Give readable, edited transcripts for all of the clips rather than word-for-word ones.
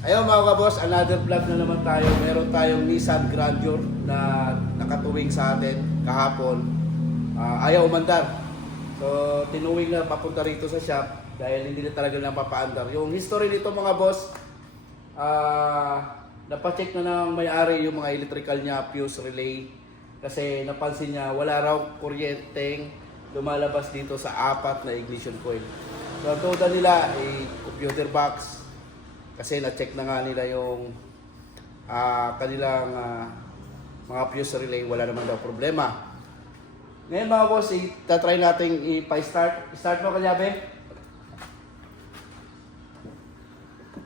Ayun mga kaboss, another vlog na naman tayo. Meron tayong Nissan Grandeur na nakatuwing sa atin kahapon. Ayaw umandar. So tinuwing na papunta rito sa shop dahil hindi na talaga lang papaandar. Yung history nito mga boss, napacheck na ng may-ari yung mga electrical niya, fuse relay. Kasi napansin niya wala raw kuryenteng lumalabas dito sa apat na ignition coil. So ang total nila ay computer box. Kasi na-check na nga nila yung kanilang mga fuse relay, wala naman daw problema. Ngayon mga boss, itatry natin ipa-start. Start mo kanyabe.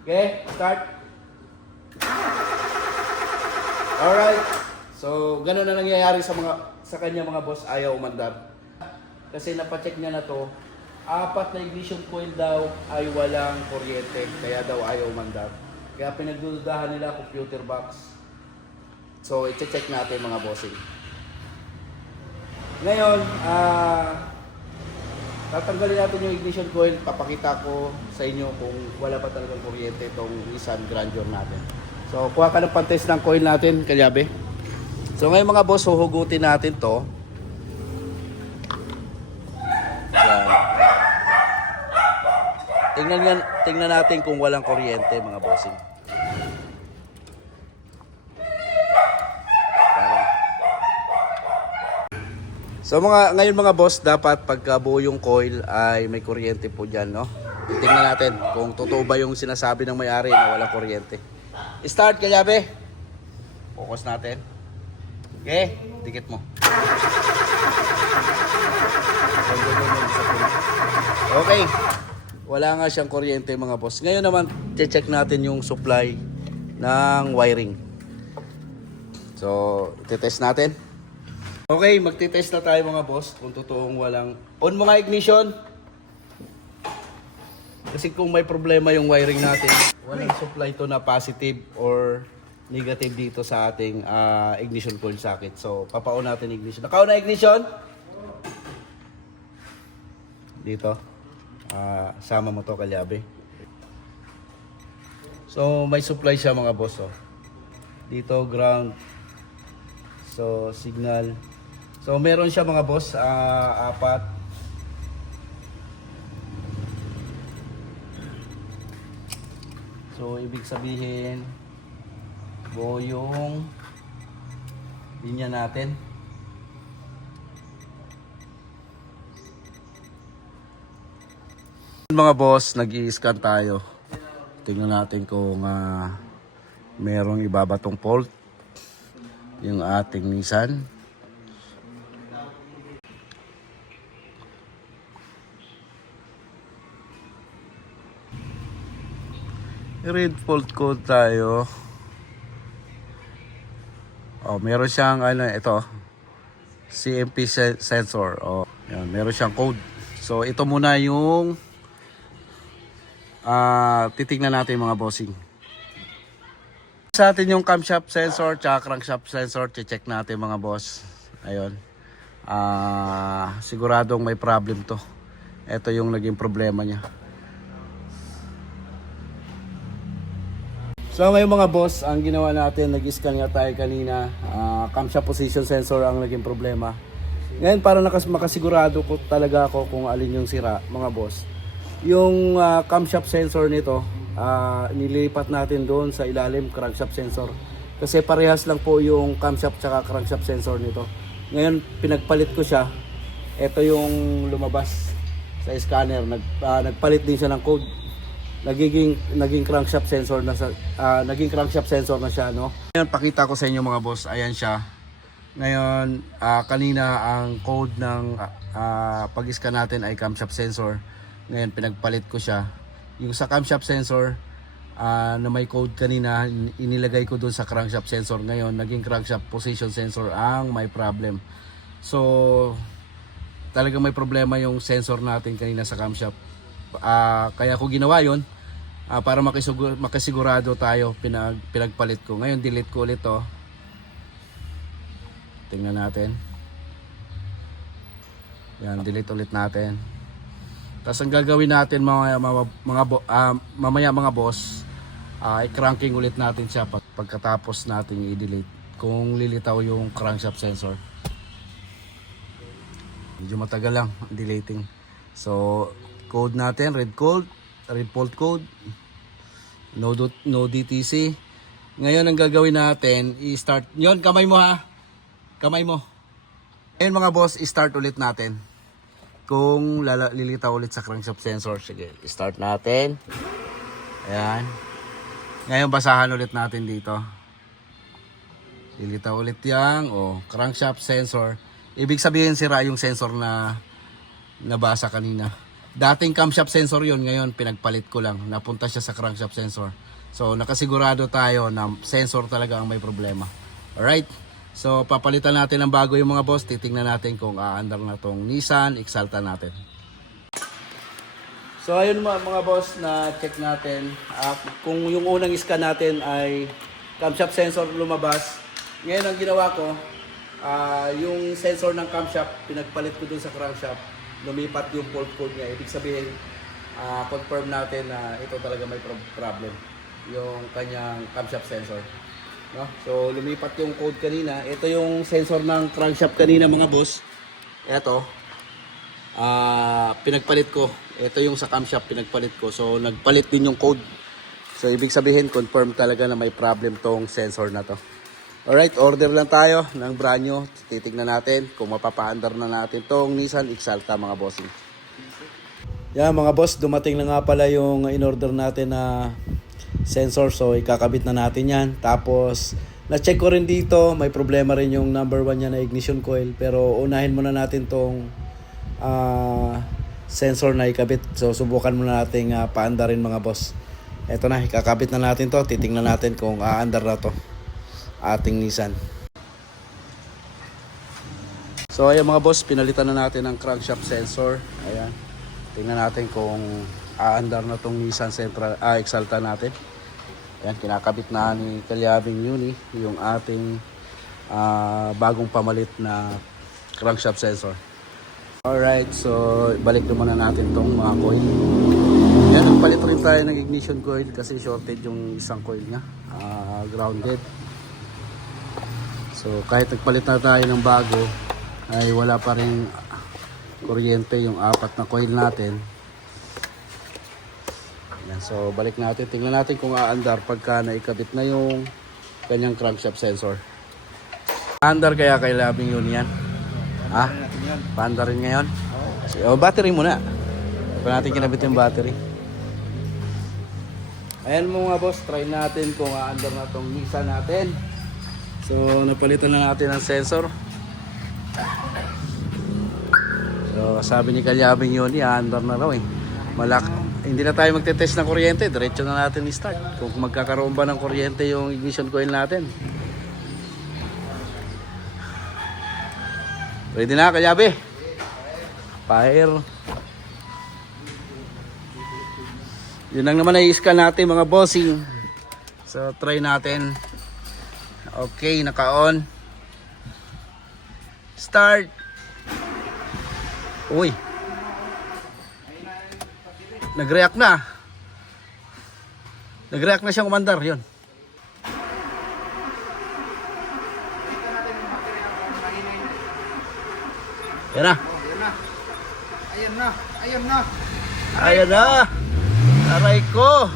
Okay, start. Alright. So, ganun na nangyayari sa kanya mga boss, ayaw umandar. Kasi napacheck niya na to, apat na ignition coil daw ay walang kuryente, kaya daw ayaw umandar. Kaya pinagdududahan nila computer box. So, i-check natin mga bossing. Ngayon, tatanggalin natin yung ignition coil. Papakita ko sa inyo kung wala pa talagang kuryente itong Nissan Grandeur natin. So, kuha ka ng pantest ng coil natin, kalyabe. So, ngayon mga boss, huhugutin natin to. Yan. Tingnan natin kung walang kuryente mga bossing. So ngayon mga boss, dapat pagkabuo yung coil ay may kuryente po dyan, no? Tingnan natin kung totoo ba yung sinasabi ng may-ari na walang kuryente. Start, kalyabe. Focus natin. Okay, dikit mo. Okay. Wala nga siyang kuryente mga boss. Ngayon naman, check natin yung supply ng wiring. So, titest natin. Okay, magtitest na tayo mga boss kung totoong walang... On mo nga ignition. Kasi kung may problema yung wiring natin, walang supply to na positive or negative dito sa ating ignition coil socket. So, papaon natin ignition. Nakaon na ignition? Dito. Sama mo to kalyabe. So may supply siya mga boss, oh. Dito ground. So signal. So meron siya mga boss, apat. So ibig sabihin buo yung linya natin. Mga boss, nag-i-scan tayo. Tingnan natin kung merong ibabatong fault yung ating Nissan. I-read fault code tayo. Oh, meron siyang ito. CMP sensor. Oh, yan, meron siyang code. So ito muna yung titignan natin mga bossing. Sa atin yung camshaft sensor tsaka crankshaft sensor, check natin mga boss. Ayun. Siguradong may problem to. Ito yung naging problema niya. So ngayon mga boss, ang ginawa natin, nag-scan nga tayo kanina. Camshaft position sensor ang naging problema. Ngayon para makasigurado ko talaga ako kung alin yung sira mga boss. Yung camshaft sensor nito, nilipat natin doon sa ilalim crankshaft sensor. Kasi parehas lang po yung camshaft tsaka crankshaft sensor nito. Ngayon pinagpalit ko siya. Ito yung lumabas sa scanner. Nagpalit din siya ng code. Naging crankshaft sensor na siya, no. Ngayon pakita ko sa inyo mga boss, ayan siya. Ngayon kanina ang code ng pag-scan natin ay camshaft sensor. Ngayon pinagpalit ko siya. Yung sa camshaft sensor na may code kanina, inilagay ko doon sa crankshaft sensor. Ngayon naging crankshaft position sensor ang may problem. So talagang may problema yung sensor natin kanina sa camshaft. Kaya ko ginawa yon para makasigurado tayo, pinagpalit ko. Ngayon delete ko ulit to. Tingnan natin. Yan, delete ulit natin. Tapos ang gagawin natin mamaya mga boss, i-cranking ulit natin siya pagkatapos natin i-delete kung lilitaw yung crankshaft sensor. Medyo matagal lang ang deleting. So code natin, red fault code, no DTC. Ngayon ang gagawin natin, i-start yon, kamay mo ha, kamay mo. Ayun mga boss, i-start ulit natin kung lilitaw ulit sa crankshaft sensor. Sige, i-start natin. Ayan. Ngayon basahan ulit natin dito. Lilitaw ulit yang crankshaft sensor. Ibig sabihin sira yung sensor na nabasa kanina. Dating camshaft sensor yon, ngayon pinagpalit ko lang. Napunta siya sa crankshaft sensor. So nakasigurado tayo na sensor talaga ang may problema. Alright. So papalitan natin ng bago yung mga boss. Titingnan natin kung aandar na tong Nissan Exalta natin. So ayun mga boss, na check natin. Kung yung unang scan natin ay camshaft sensor lumabas. Ngayon ang ginawa ko, yung sensor ng camshaft pinagpalit ko dun sa crankshaft. Lumipat yung fault code niya. Ibig sabihin, confirm natin na ito talaga may problem, yung kanyang camshaft sensor, no? So lumipat yung code kanina. Ito yung sensor ng crankshaft kanina mga boss. Ito pinagpalit ko. Ito yung sa camshaft pinagpalit ko. So nagpalit din yung code. So ibig sabihin confirm talaga na may problem tong sensor na to. Alright, order lang tayo ng brand new. Titignan natin kung mapapaandar na natin tong Nissan Exalta mga bossing. Yan mga boss, dumating na nga pala yung in-order natin na sensor. So ikakabit na natin yan. Tapos na-check ko rin dito, may problema rin yung number 1 niya na ignition coil. Pero unahin muna natin tong sensor na ikabit. So subukan muna natin paandarin mga boss. Eto na, ikakabit na natin to. Titingnan natin kung aandar na to ating Nissan. So ayan mga boss, pinalitan na natin ang crankshaft sensor. Ayan. Tingnan natin kung aandar na tong Nissan Exalta natin. Ayan, kinakabit na ni Calyabing Uni yung ating bagong pamalit na crankshaft sensor. Alright, so balik naman na natin tong mga coil. Ayan, nagpalit rin tayo ng ignition coil kasi shorted yung isang coil niya. Grounded. So kahit nagpalit na tayo ng bago, ay wala pa rin kuryente yung 4 na coil natin. Ayan, so balik natin, tingnan natin kung aandar pagka naikabit na yung kanyang crankshaft sensor. Aandar kaya kay Labing yun yan? Ha? Paandar rin ngayon? So, battery muna. Pa natin kinabit yung battery. Ayan mga boss, try natin kung aandar na tong Nissan natin. So napalitan na natin ang sensor. So sabi ni Calyabing yun, aandar na raw eh. Hindi na tayo magte-test ng kuryente, diretso na natin i-start. Kung magkakaroon ba ng kuryente yung ignition coil natin. Ready na Calyabe? Fire. Yun lang naman i-scan natin mga bossing. So try natin. Okay, naka-on. Start. Uy. Nag-react na. Nag-react na siyang umandar, yun. Yan na. Ayan na. Ayan na. Ayan na. Aray ko.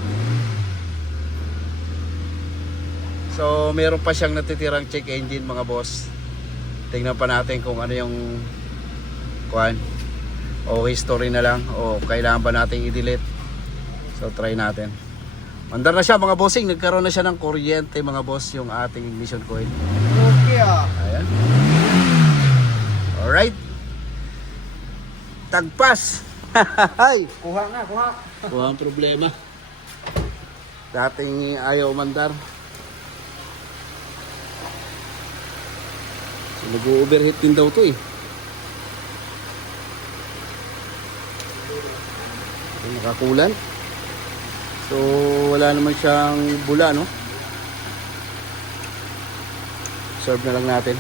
So, meron pa siyang natitirang check engine mga boss. Tingnan pa natin kung ano yung o history na lang o kailangan ba nating i-delete. So, try natin. Mandar na siya mga bossing. Nagkaroon na siya ng kuryente mga boss yung ating ignition coil. Okay Ayan. Alright. Tagpas. Kuha nga, kuha. Kuha ang problema. Dating ayaw mandar. So, nag-overheat din daw to eh. Nakakulan. So wala naman siyang bula, no? Serve na lang natin.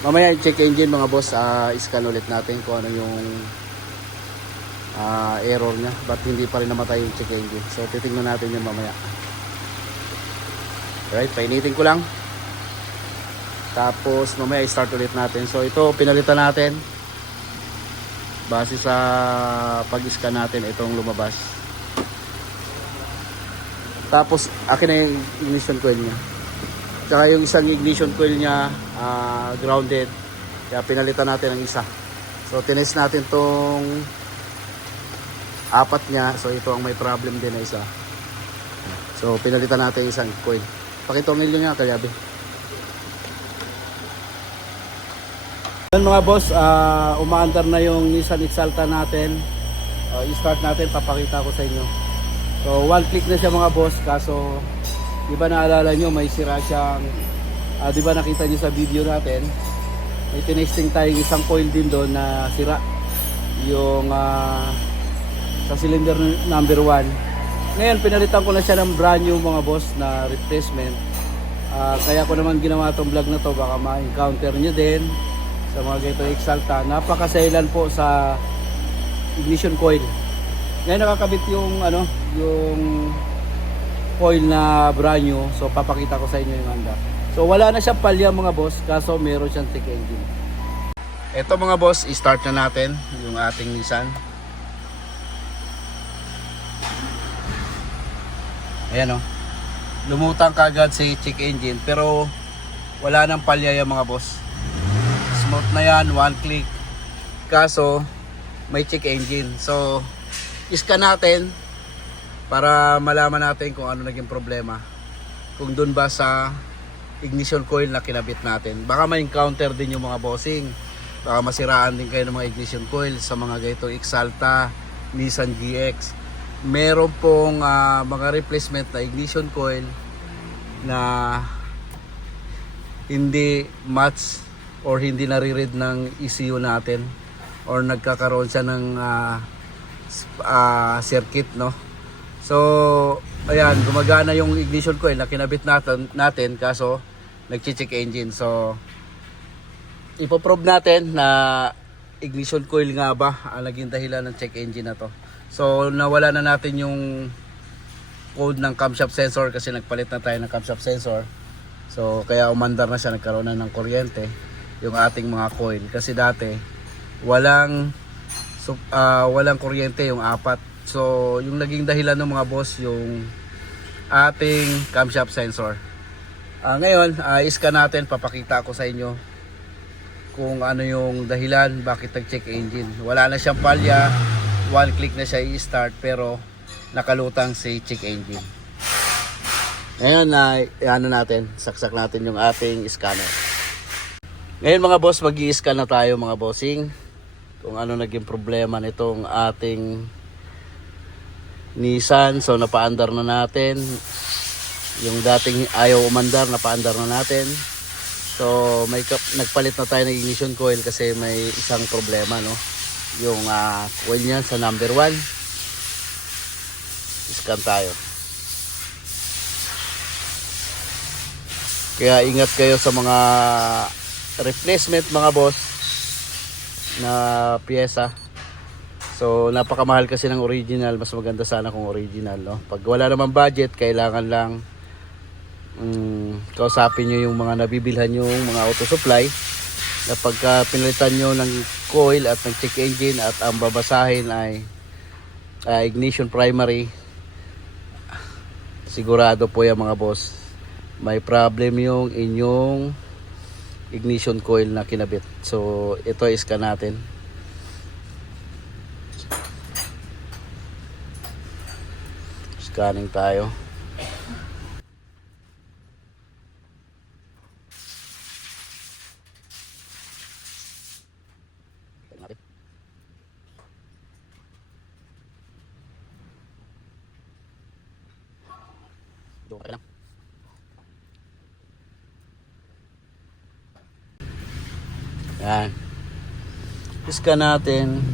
Mamaya check engine mga boss, scan ulit natin kung ano yung error niya. Ba't hindi pa rin namatay yung check engine. So titingnan natin yun mamaya. Alright, painitin ko lang. Tapos mamaya i-start ulit natin. So ito pinalitan natin. Base sa pag-scan natin itong lumabas. Tapos akin na yung ignition coil niya. Tsaka yung isang ignition coil niya grounded. Kaya pinalitan natin ang isa. So tinest natin tong apat niya. So ito ang may problem din na isa. So pinalitan natin yung isang coil. Pakitornilyo niya kalyabe. Yan mga boss, umaandar na yung Nissan Exalta natin. I-start natin, papakita ko sa inyo. So one click na siya mga boss, kaso di ba naalala nyo may sira siyang, di ba nakita nyo sa video natin, may tinesting tayong isang coil din doon na sira. Yung sa cylinder number 1. Ngayon pinalitan ko na siya ng brand new mga boss na replacement. Kaya ko naman ginawa tong vlog na to, baka ma-encounter nyo din sa mga ganito Exalta. Napakasailan po sa ignition coil. Ngayon nakakabit yung yung coil na brand new. So papakita ko sa inyo yung handa. So wala na siyang palya mga boss, kaso meron siyang check engine. Ito mga boss, i-start na natin yung ating Nissan. Ayan lumutang kagad si check engine pero wala nang palya yung mga boss. Smooth na yan, one click. Kaso may check engine. So iscan natin para malaman natin kung ano naging problema. Kung dun ba sa ignition coil na kinabit natin. Baka may encounter din yung mga bossing. Baka masiraan din kayo ng mga ignition coil sa mga ganitong Exalta, Nissan GX. Meron pong mga replacement na ignition coil na hindi match or hindi nare-read ng ECU natin or nagkakaroon siya ng circuit, no? So ayan, gumagana yung ignition coil na kinabit natin kaso nagche-check engine. So ipoprove natin na ignition coil nga ba ang naging dahilan ng check engine na to. So nawala na natin yung code ng camshaft sensor kasi nagpalit na tayo ng camshaft sensor. So kaya umandar na siya, nagkaroon na ng kuryente yung ating mga coil kasi dati walang kuryente yung apat. So yung naging dahilan ng mga boss yung ating camshaft sensor. Ngayon iscan natin, papakita ko sa inyo kung ano yung dahilan bakit nag-check engine. Wala na siyang palya, one click na siya i-start pero nakalutang si check engine. Ngayon natin, saksak natin yung ating scanner. Ngayon mga boss, mag-i-scan na tayo mga bossing kung ano naging problema nitong ating Nissan. So napaandar na natin yung dating ayaw umandar, napaandar na natin. So nagpalit na tayo ng ignition coil kasi may isang problema, no? Yung coil niyan sa number 1. Scan tayo. Kaya ingat kayo sa mga replacement mga boss na pyesa. So napakamahal kasi ng original, mas maganda sana kung original, no? Pag wala naman budget, kailangan lang kausapin nyo yung mga nabibilhan yung mga auto supply na pagka pinalitan nyo ng coil at ng check engine at ang babasahin ay ignition primary, sigurado po yan mga boss, may problem yung inyong ignition coil na kinabit. So ito iscan natin. Scanning tayo. Doon ka lang. Yan. Iscan natin.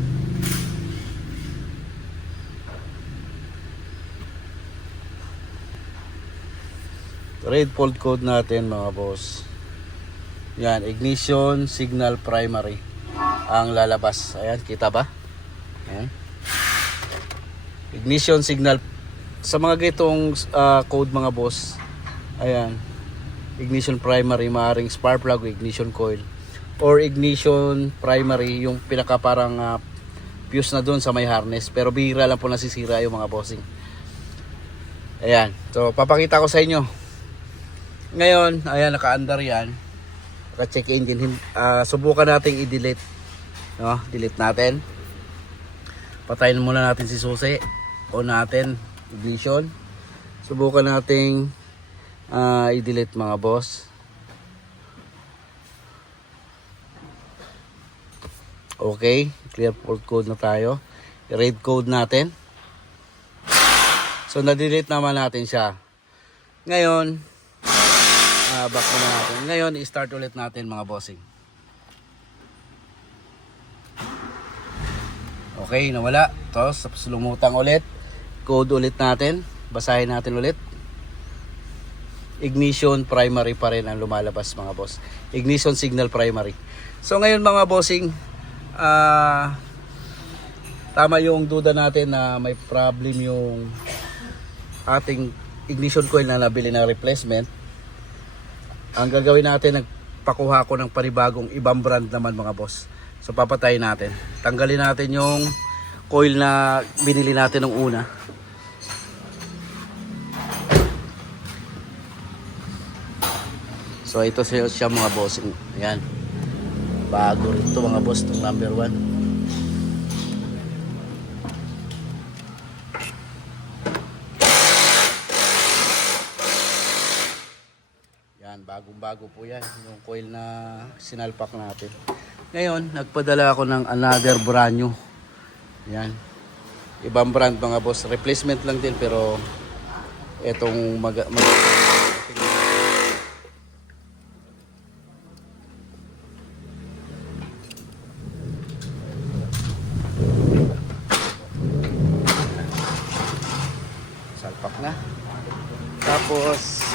Red fault code natin mga boss. Yan, ignition signal primary ang lalabas. Ayan, kita ba? Ayan. Ignition signal. Sa mga gitong code mga boss, Ayan. Ignition primary, maaaring spark plug o ignition coil. Or ignition primary, yung pinaka parang fuse na dun sa may harness. Pero bihira lang po nasisira yung mga bossing. Ayan. So, papakita ko sa inyo. Ngayon, ayan, naka-under yan. Naka-check engine. Subukan natin i-delete. No? Delete natin. Patayin muna natin si susi. On natin. Ignition. Subukan nating i-delete mga boss. Okay. Clear fault code na tayo. I-read code natin. So, na-delete naman natin siya. Ngayon, back muna natin. Ngayon, i-start ulit natin mga bossing. Okay, nawala. Tapos lumutang ulit. Code ulit natin. Basahin natin ulit. Ignition primary pa rin ang lumalabas mga boss. Ignition signal primary. So ngayon mga bossing, tama yung duda natin na may problem yung ating ignition coil na nabili na replacement. Ang gagawin natin, nagpakuha ko ng panibagong ibang brand naman mga boss. So papatayin natin. Tanggalin natin yung coil na binili natin nung una. So ito siya mga boss. Ayan. Bago rin ito mga boss. Itong number 1. Yan. Bagong bago po yan. Yung coil na sinalpak natin. Ngayon, nagpadala ako ng another brand new. Yan. Ibang brand mga boss. Replacement lang din pero etong salpak na. Tapos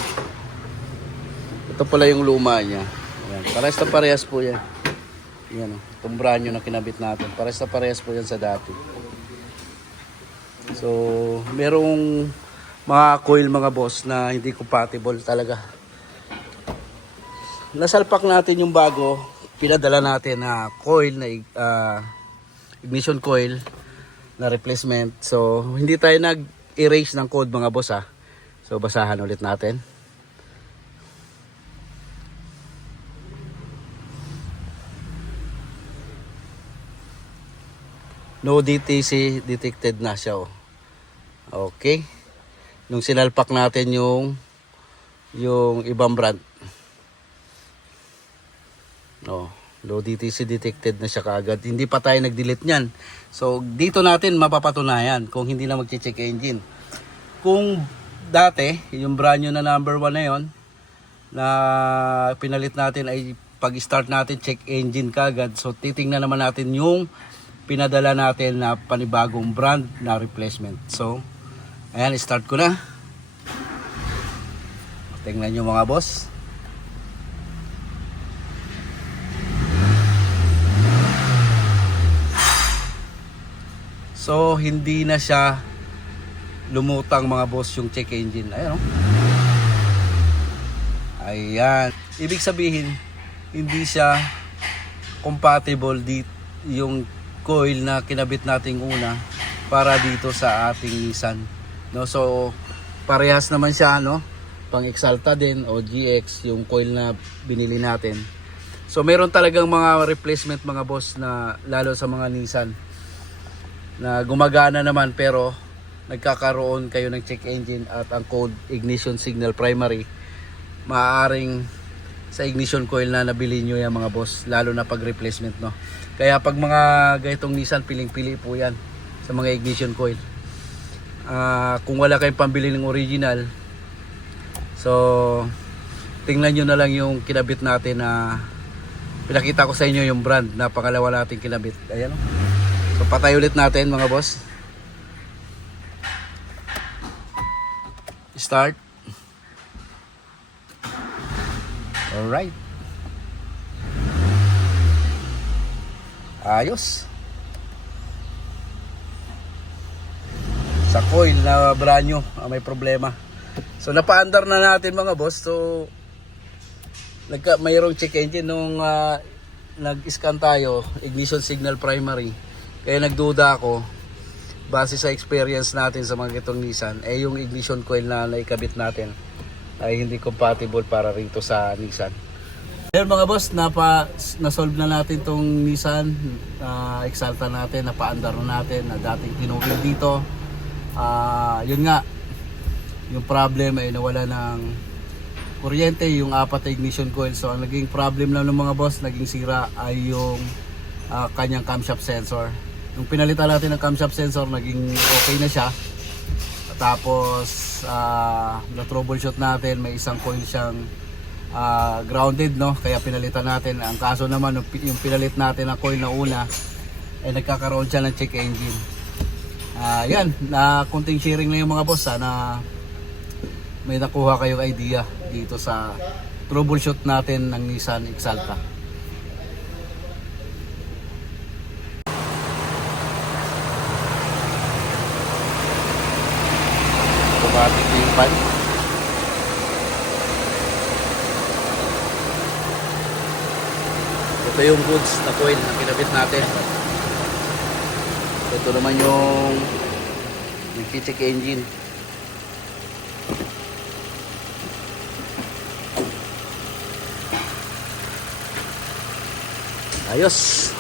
ito pala yung luma niya. Ayan. Parehas po yan. Yan o. Itong brand new na kinabit natin. Parehas po yan sa dati. So, merong mga coil mga boss na hindi compatible talaga. Nasalpak natin yung bago. Pinadala natin na coil na ignition coil na replacement. So, hindi tayo nag-erase ng code mga boss ha. So, basahan ulit natin. No DTC detected na siya. Okay. Nung sinalpak natin yung ibang brand. No DTC detected na siya kaagad. Hindi pa tayo nag-delete niyan. So dito natin mapapatunayan kung hindi na magche-check engine. Kung dati, yung brand new na number 1 na yon na pinalit natin ay pag-start natin check engine kaagad. So titingnan naman natin yung pinadala natin na panibagong brand na replacement. So, ayan, start ko na. Tingnan nyo mga boss. So, hindi na siya lumutang mga boss yung check engine. Ayan o. Ayan. Ibig sabihin, hindi siya compatible yung coil na kinabit nating una para dito sa ating Nissan. No, so parehas naman siya no, pang Exalta din o GX yung coil na binili natin. So meron talagang mga replacement mga boss na lalo sa mga Nissan na gumagana naman pero nagkakaroon kayo ng check engine at ang code ignition signal primary. Maaaring sa ignition coil na nabili nyo yan mga boss, lalo na pag replacement no. Kaya pag mga ganitong Nissan, piling-pili po yan sa mga ignition coil. Kung wala kayong pambili ng original, so tingnan nyo na lang yung kinabit natin na pinakita ko sa inyo yung brand na pangalawa natin kinabit. Ayan. So patay ulit natin mga boss. Start. Alright. Ayos. Sa coil na brand new may problema. So napaandar na natin mga boss. So mayroong check engine nung nag-scan tayo, ignition signal primary. Kaya nagduda ako base sa experience natin sa mga itong Nissan, yung ignition coil na naikabit natin ay hindi compatible para rito sa Nissan. Ayun mga boss, na-solve na natin tong Nissan Exalta natin, napaandar na natin na dating tinugid dito. Yun nga, yung problem ay nawala ng kuryente, yung apat na ignition coil. So ang naging problem lang ng mga boss, naging sira ay yung kanyang camshaft sensor. Nung pinalitan natin ng camshaft sensor, naging okay na siya. Tapos na troubleshoot natin, may isang coil siyang grounded, no, kaya pinalitan natin. Ang kaso naman yung pinalit natin na coil na una ay nagkakaroon siya ng check engine. Yan, na kunting sharing lang yung mga boss. Sana may nakuha kayong idea dito sa troubleshoot natin ng Nissan Exalta. Automatic yung pan. Ito yung goods na coil na kinabit natin. Ito naman yung check engine. Ayos.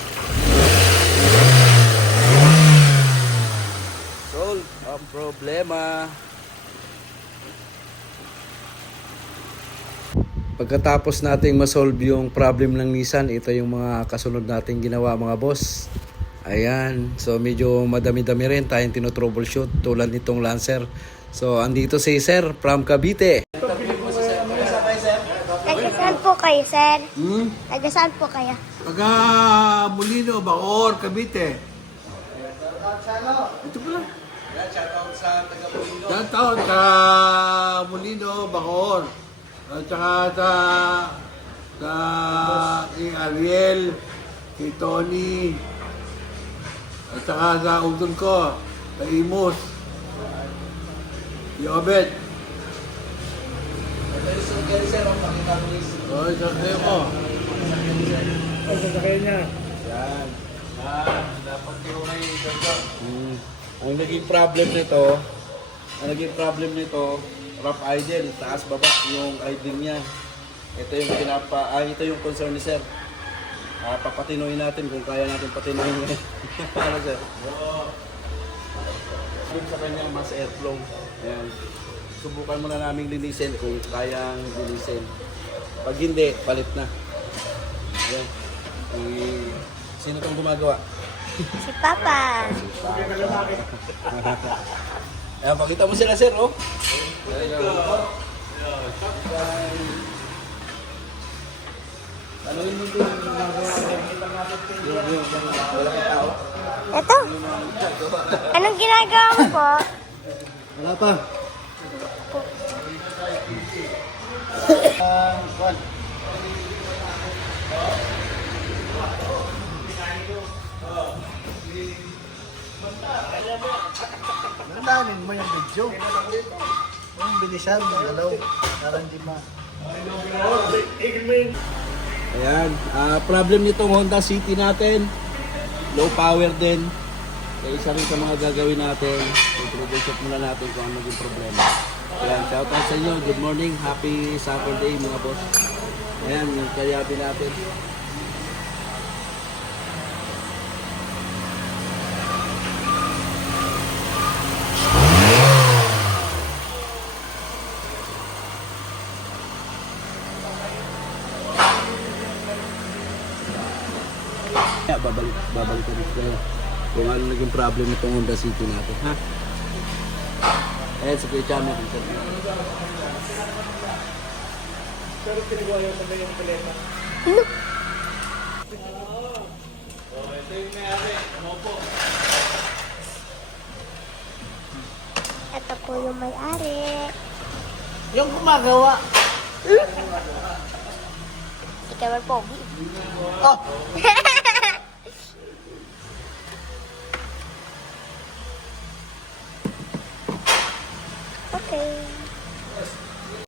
Solve ang problema. Pagkatapos nating ma-solve yung problem ng Nissan, ito yung mga kasunod nating ginawa mga boss. Ayan, so medyo madami-dami rin tayong tinotroubleshoot tulad nitong Lancer. So andito si Sir from Cavite. Taga-saan po kayo, sir? Taga-saan po kayo? Taga Molino, Bacoor, Cavite. Ito pala. Shoutout sa taga Molino. Shoutout sa Molino, Bacoor. At saka sa kay Ariel, kay Tony, at saka sa udon ko, kay Imus, kay Obed. Ito yung sungkeri sir, ang pakita ko is. Oy, sasaya ko. Yan. Dapat kayo na yung ganito. Ang naging problem nito, rough idle, taas baba yung idle niya. Ito yung ito yung concern ni sir. Papatinoy natin kung kaya natin patinoy ngayon. Ano sir? Dun sa kanya mas airflow. Ayan. Subukan muna namin linisin kung kayang linisin. Pag hindi, palit na. Ayan. Sino itong gumagawa? Si Papa. Ayan, pakita mo sila sir, oh. Ano yung mundo yung gumagawa yung walang tao? Ito. Anong ginagawa mo po? Wala pa. Nandaanin mo yung video. Yung bilisan, galaw. Parang di ma. Ayan, problem nitong Honda City natin, low power din. Kaya isa rin sa mga gagawin natin, i-troubleshoot muna natin kung ano naging problema. Ayan, shout out sa inyo, good morning, happy Saturday mga boss. Ayan, yung karyabi natin. Babalik ko rin kung ano naging problem itong Honda City natin, ha? Ayan, sa Kuya Chama. Pero pinagawa yung sa yung paleta. Ito yung may-ari. Ano po? Ito po yung may-ari. Yung gumagawa. Ikaw ang pogi. Oh! Okay.